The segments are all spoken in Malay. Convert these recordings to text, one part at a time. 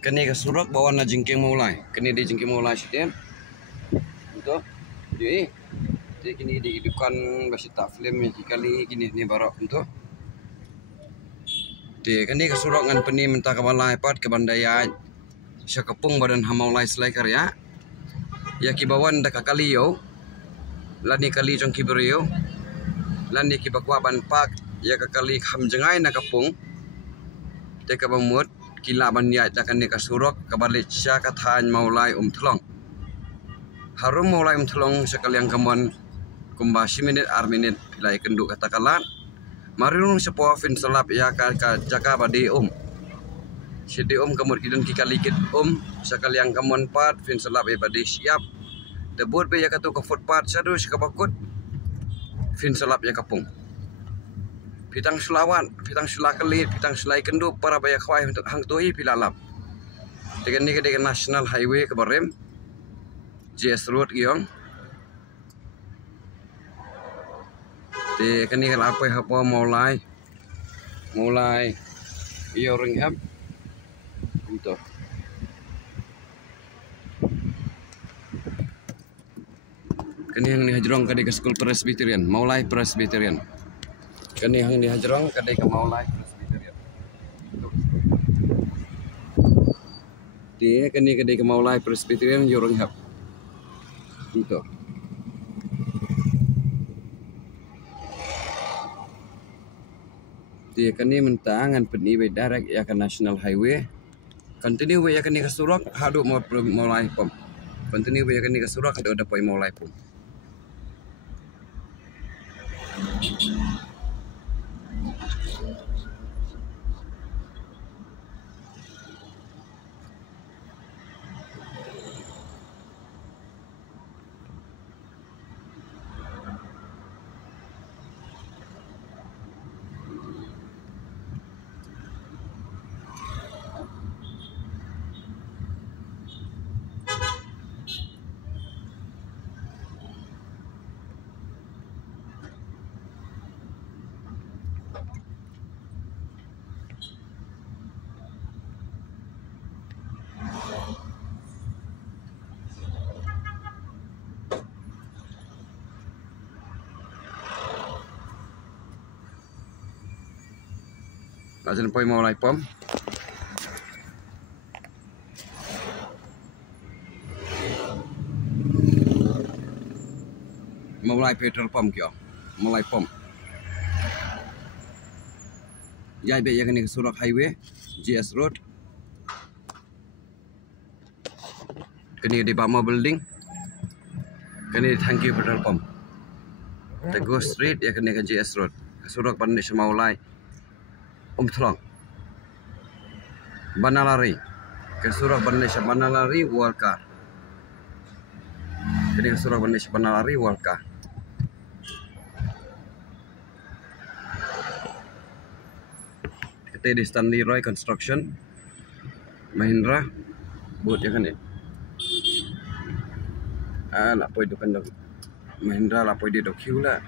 Kani ka surak bawa na jingking maulai. Kani di jingking maulai sitin. Untuk jadi kini di dukan basi film yang kali kini ni barak untuk. Di kani ka surak ngan peni minta ka balai pat ke bandaya sya kepung badan hamaulai selai karya. Ya ki bawan da ka kali yo. Lani kali jong ki beriyo. Lani ki bakwa ban pak ya ka kali ham jengai na kapung. Te ka bamut kila ban ya da kani ka surak ka balik sya ka than maulai thlong. Harum maulai thlong sekali yang kamuan kumbasi minit minit pilai kenduk kata kalan. Marunung sepo fin selap ya ka jaka badi Sidi kamut kidun ki kalikit sekali yang kamuan pat fin selap ya badi siap. Debut be ya katu ka footpath sadu ka bakut fin selap ya kapung. Pitang sulawan, pitang sulakelit, pitang sulai kenduk para baya khwai untuk hang tuhi pilalap. Dengan ni ke National Highway ke Barem. JS Road giong. Di kani kan apa mulai iyo ringhap untuk kani yang dihajrong kadi ke School Presbyterian Maulai Presbyterian kani yang dihajrong kadi ke Maulai Presbyterian di kani kadi ke Maulai Presbyterian iyo ringhap untuk dia kani mentangan peni be direct ya ke National Highway continue be ya kani ke Surak hadu mulai pom continue be ya kani ke Surak hadu ada poi mulai pom Ajan poi mulai pom. Mulai petrol pom kyo. Mulai pom. Jai be yakni Surak Highway, JS Road. Kini di Bama Building. Kini di tangki petrol pom. Teguh Street yakni ke JS Road. Surak Bandar Maulai. Thlong Banalari ke Surak Bandar Banalari Walka. Jadi Surak Bandar Banalari Walka. Kita di Stanley Roy Construction Mahindra buat ya kan ya. Lapoi dukan dok Mahindra lapoi di dokiu lah.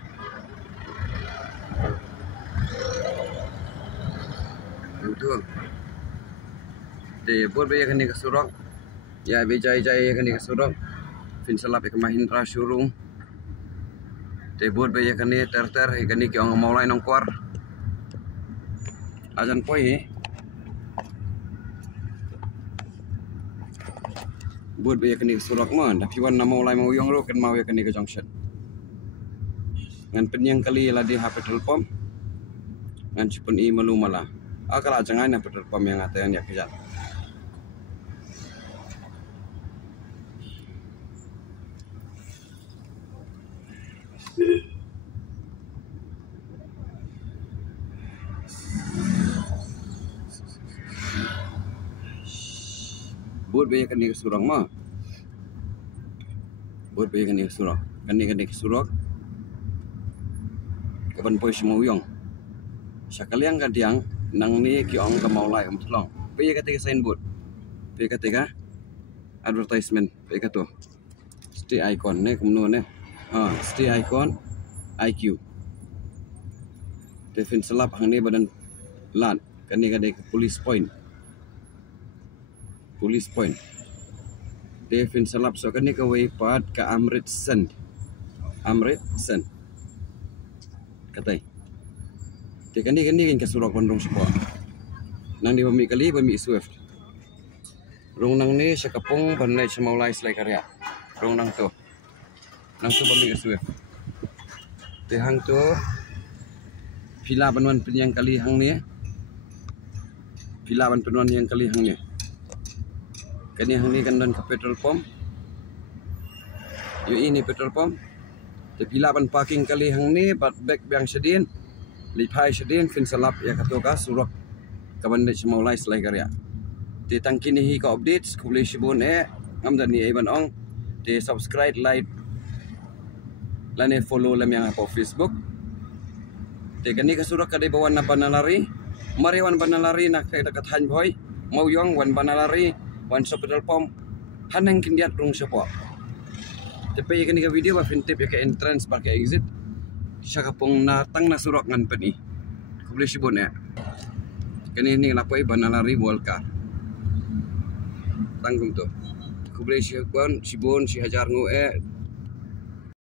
Betul. Di buat be yakni ke Surak. Ya be jai yakni ke Surak. Fin selap ke Mahindra showroom. Di buat be yakni ter yakni ke orang maulai nongkwar. Ajan poi. Buat be yakni ke Surak man, tapi wan maulai mau yong ro kan mau yakni ke junction. Ngan penyang kali lah di petrol pom. Ngan cipun I malu malah. Kalau jangan yang petrol pom yang ada yang kejar. Buat banyak kan ke Surak mah. Buat banyak kan ke Surak. Kan ke Surak. Kapan poi semua uyong. Sekali yang kadiang nang ni ki ong ka maulai thlong. Pe ka signboard. Pe ka advertisement pe ka to. Stay icon ne kumno ne. Stay icon IQ. Te fin selap hang ni badan lat kan ni ka police point. police point. Devin salap so kan ni ka way pat ka Amritsen. Katay. Te kan ni kan kasurok pandong sepo. Nang di bami kali bami Swift. Rong nang ni sa kapong banay sa maulay selai karya. Rong nang to. Nang to bami Swift. Te hang to pila banwan penyang kali hang ni. Pila ban penuan yang kali hang ni. Kani hang ni kan don ke petrol pump. Yo ini petrol pump. Te pila ban parking kali hang ni bat back biang sedin. Lipai sedin fin salap ya katoka surok ka bandai semaulai selai karya. Te tangki ni hi ka updates kubli sibun ngam dan ni ban ong. Te subscribe like lane follow lam yang apa Facebook. Te kani ka surok kadai bawan na banalari. Mari wan banalari nak kay dekat han boy. Mau yong wan banalari wan sa petrol pump. Hanang kindiat rung sepo. Tapi kani ka video ba fintip ya ka entrance ba ka exit. Siya kapong natang na surok ngan pani. Kubli sibun Kani ni lapoy banalari Volcar. Tanggung to. Kubli sibun si hajar ngo